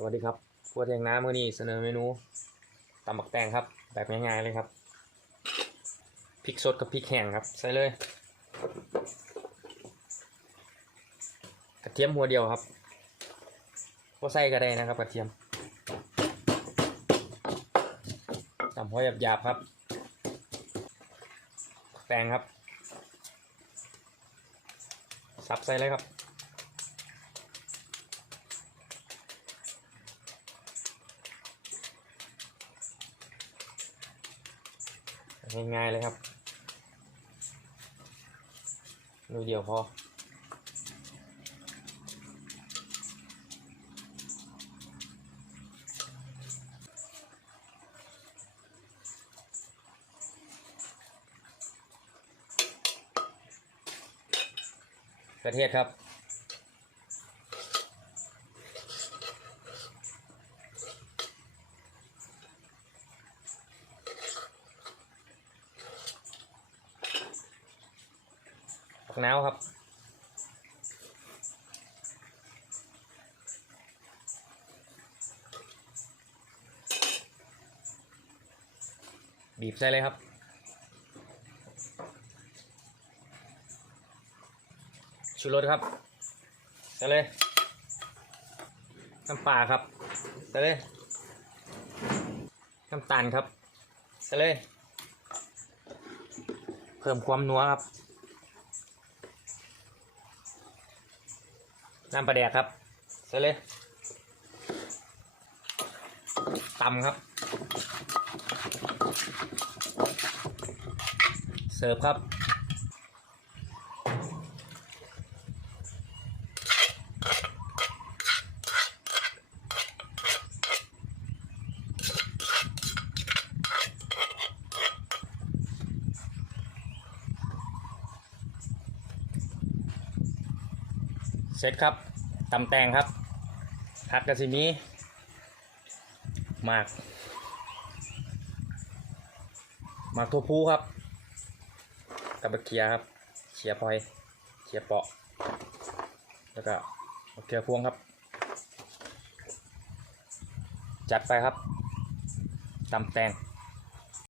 สวัสดีครับพวกเทียงน้ำมื่อนี้เสนอเมนูตำบักแตงครับ แบบง่ายๆเลยครับ พริกสดกับพริกแห้งครับ ใส่เลย กระเทียมหัวเดียวครับก็ใส่ก็ได้นะครับ กระเทียมตำหัวหยาบๆครับ แตงครับ สับใส่เลยครับ ง่ายๆเลยครับมือเดียวพอ กระเทียมครับ ผักนาวครับ บีบใส่เลยครับชูรสครับใส่เลยน้ำปลาครับใส่เลยน้ำตาลครับใส่เลย เพิ่มความนัวครับ น้ำปลาแดกครับใส่เลยตำครับ เสิร์ฟครับ เสร็จครับตำแตงครับผักกระสิมีหมากหมากทั่วพูครับตะบะเคียครับเขียพลอยเขียเปาะ แล้วก็เขือพวงครับ จัดไปครับตำแตง